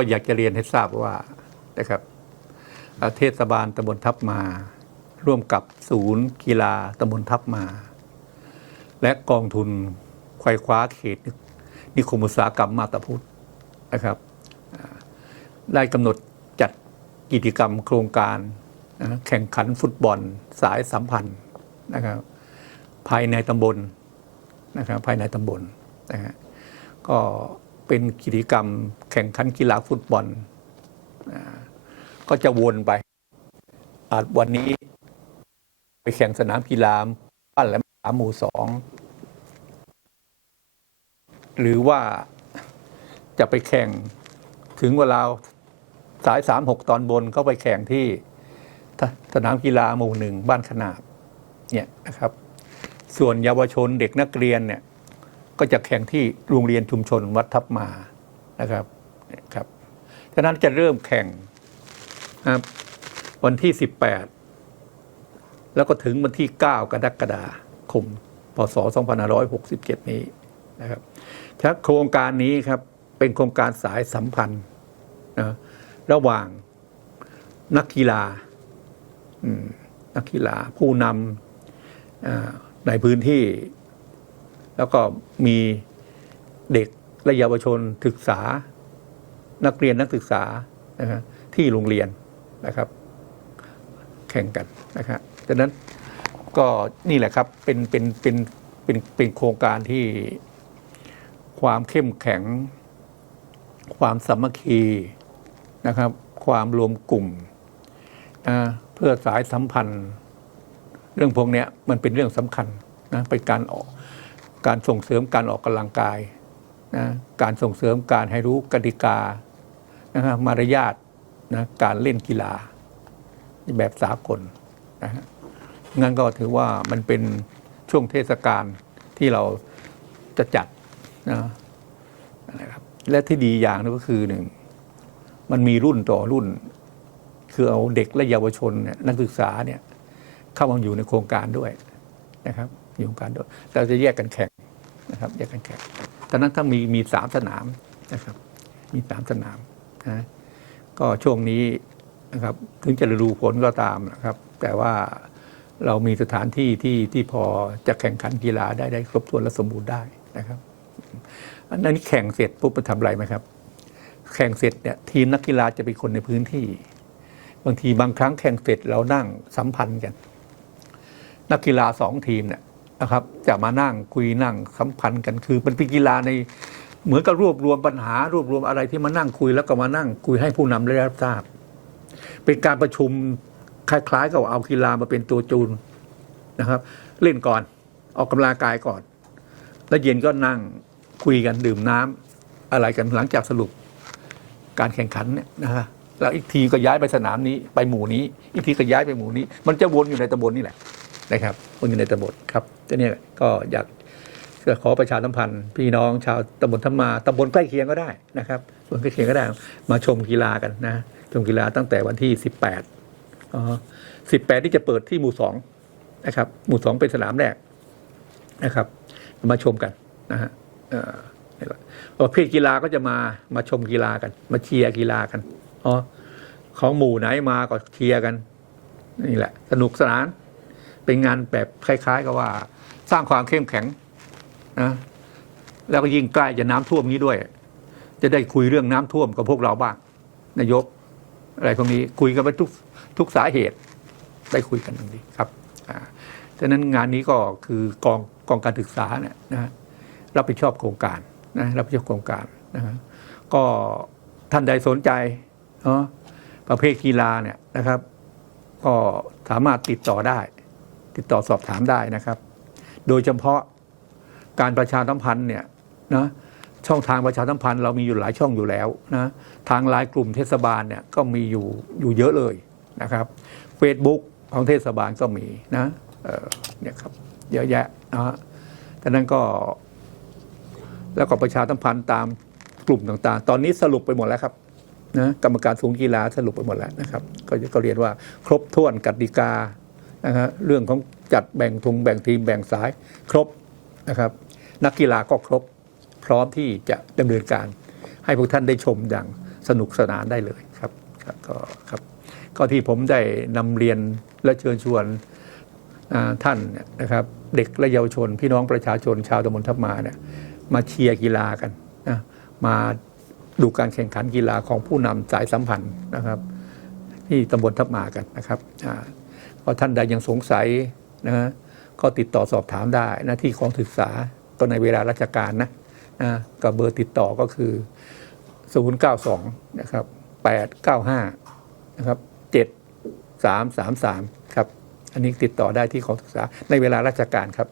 ก็อยากจะเรียนให้ทราบว่านะครับเทศบาลตำบลทับมา ร่วมกับศูนย์กีฬาตำบลทับมา และกองทุนไขว้คว้าเขต นิคมอุตสาหกรรมมาตาพุทธนะครับได้กำหนดจัดกิจกรรมโครงการแข่งขันฟุตบอลสายสัมพันธ์นะครับภายในตำบลนะครับภายในตำบลนะฮะก็ เป็นกิจกรรม แข่งขันกีฬาฟุตบอล ก็จะวนไป อาจวันนี้ ไปแข่งสนามกีฬาบ้านแหลมสามหมู่สอง หรือว่าจะไปแข่งถึงเวลาสายสามหกตอนบนก็ไปแข่งที่สนามกีฬาหมู่หนึ่งบ้านขนาบเนี่ยนะครับ ส่วนเยาวชนเด็กนักเรียนเนี่ย ก็จะแข่งที่โรงเรียนชุมชนวัดทับมานะครับเนี่ยครับฉะนั้นจะเริ่มแข่งครับวันที่ 18 แล้วก็ถึงวันที่ 9 กรกฎาคม พศ 2567 นี้นะครับถ้าโครงการนี้ครับเป็นโครงการสายสัมพันธ์นะระหว่างนักกีฬานักกีฬาผู้นำในพื้นที่ แล้วก็มีเด็กและเยาวชนศึกษา นักเรียนนักศึกษานะฮะที่โรงเรียนนะครับ แข่งกันนะครับดังนั้นก็นี่แหละครับเป็นเป็นเป็นเป็นเป็นโครงการที่ความเข้มแข็ง ความสามัคคีนะครับ ความรวมกลุ่มนะเพื่อสายสัมพันธ์ เรื่องพวกนี้มันเป็นเรื่องสำคัญนะเป็นการออก การส่งเสริมการออกกำลังกายนะการส่งเสริมการให้รู้กติกานะมารยาทนะการเล่นกีฬาแบบสากลนะฮะงั้นก็ถือว่ามันเป็นช่วงเทศกาลที่เราจะจัดนะนะครับและที่ดีอย่างนึงก็คือหนึ่งมันมีรุ่นต่อรุ่น คือเอาเด็กและเยาวชนเนี่ยนักศึกษาเนี่ยเข้ามาอยู่ในโครงการด้วยนะครับอยู่โครงการด้วยเราจะแยกกันแข่ง นะครับแยกกันแข่งตอนนั้นถ้ามีมีสามสนามนะครับ มีสามสนามนะก็ช่วงนี้นะครับถึงจะดูผลก็ตามนะครับ แต่ว่าเรามีสถานที่ที่ที่พอจะแข่งขันกีฬาได้ได้ครบถ้วนและสมบูรณ์ได้นะครับอันนี้แข่งเสร็จปุ๊บไปทำอะไรไหมครับ แข่งเสร็จเนี่ยทีมนักกีฬาจะเป็นคนในพื้นที่ บางทีบางครั้งแข่งเสร็จเรานั่งสัมพันธ์กัน นักกีฬาสองทีมเนี่ย นะครับจะมานั่งคุยนั่งสัมพันธ์กันคือมันเป็นกีฬาในเหมือนกับรวบรวมปัญหารวบรวมอะไรที่มานั่งคุยแล้วก็มานั่งคุยให้ผู้นำได้รับทราบ เป็นการประชุมคล้ายๆกับเอากีฬามาเป็นตัวจูนนะครับ เล่นก่อนออกกำลังกายก่อน แล้วเย็นก็นั่งคุยกันดื่มน้ำอะไรกันหลังจากสรุป การแข่งขันเนี่ยนะฮะแล้วอีกทีก็ย้ายไปสนามนี้ไปหมู่นี้ อีกทีก็ย้ายไปหมู่นี้ มันจะวนอยู่ในตำบลนี่แหละ นะครับวนอยู่ในตำบลครับทีนี้ก็อยากจะขอประชาสัมพันธ์พี่น้องชาวตำบลธรรมาตำบลใกล้เคียงก็ได้นะครับตำบลใกล้เคียงก็ได้มาชมกีฬากันนะชมกีฬาตั้งแต่วันที่ 18อ๋อ18ที่จะเปิดที่หมู่สองนะครับ หมู่สองเป็นสนามแรกนะครับ มาชมกันนะฮะเอ่อนี่แหละประเภทกีฬาก็จะมามาชมกีฬากัน มาเชียร์กีฬากันอ๋อของหมู่ไหนมาก็เชียร์กัน นี่แหละ สนุกสนาน เป็นงานแบบคล้าย ๆ กับว่า สร้างความเข้มแข็งนะแล้วก็ยิ่งใกล้จะน้ำท่วมนี้ด้วย จะได้คุยเรื่องน้ำท่วมกับพวกเราบ้างนายก อะไรพวกนี้คุยกันไปทุกทุกสาเหตุได้คุยกันตรงนี้ครับอ่าฉะนั้นงานนี้ก็คือกองกองการศึกษาเนี่ยนะรับผิดชอบโครงการนะรับผิดชอบโครงการนะฮะก็ท่านใดสนใจเนาะประเภทกีฬาเนี่ยนะครับ ก็สามารถติดต่อได้ ติดต่อสอบถามได้นะครับ โดยเฉพาะการประชาสัมพันธ์เนี่ยนะช่องทางประชาสัมพันธ์เรามีอยู่หลายช่องอยู่แล้วนะทางไลน์กลุ่มเทศบาลเนี่ยก็มีอยู่อยู่เยอะเลยนะครับ Facebook ของเทศบาลก็มีนะเเนี่ยครับเยอะแยะนะฮะดังนั้นก็แล้วก็ประชาสัมพันธ์ตามกลุ่มต่างๆ ตอนนี้สรุปไปหมดแล้วครับนะกรรมการสูงกีฬาสรุปไปหมดแล้วนะครับ ก็ก็เรียนว่าครบถ้วนกติกา นะฮะเรื่องของจัดแบ่งทุงแบ่งทีมแบ่งสายครบนะครับ นักกีฬาก็ครบพร้อมที่จะดำเนินการ ให้พวกท่านได้ชมอย่างสนุกสนานได้เลยครับครับก็ครับก็ที่ผมได้นำเรียนและเชิญชวนท่านนะครับ เด็กและเยาวชน พี่น้องประชาชนชาวตำบลทับมาเนี่ยมาเชียร์กีฬากันนะมาดูการแข่งขันกีฬาของผู้นำสายสัมพันธ์นะครับ ที่ตำบลทับมากันนะครับ ก็ท่านใดยังสงสัยนะฮะก็ติดต่อสอบถามได้นะที่ของศึกษาก็ในเวลาราชการนะนะกับเบอร์ติดต่อก็คือ 092 นะครับ 895 นะครับ 7333 ครับ อันนี้ติดต่อได้ที่ของศึกษาในเวลาราชการครับ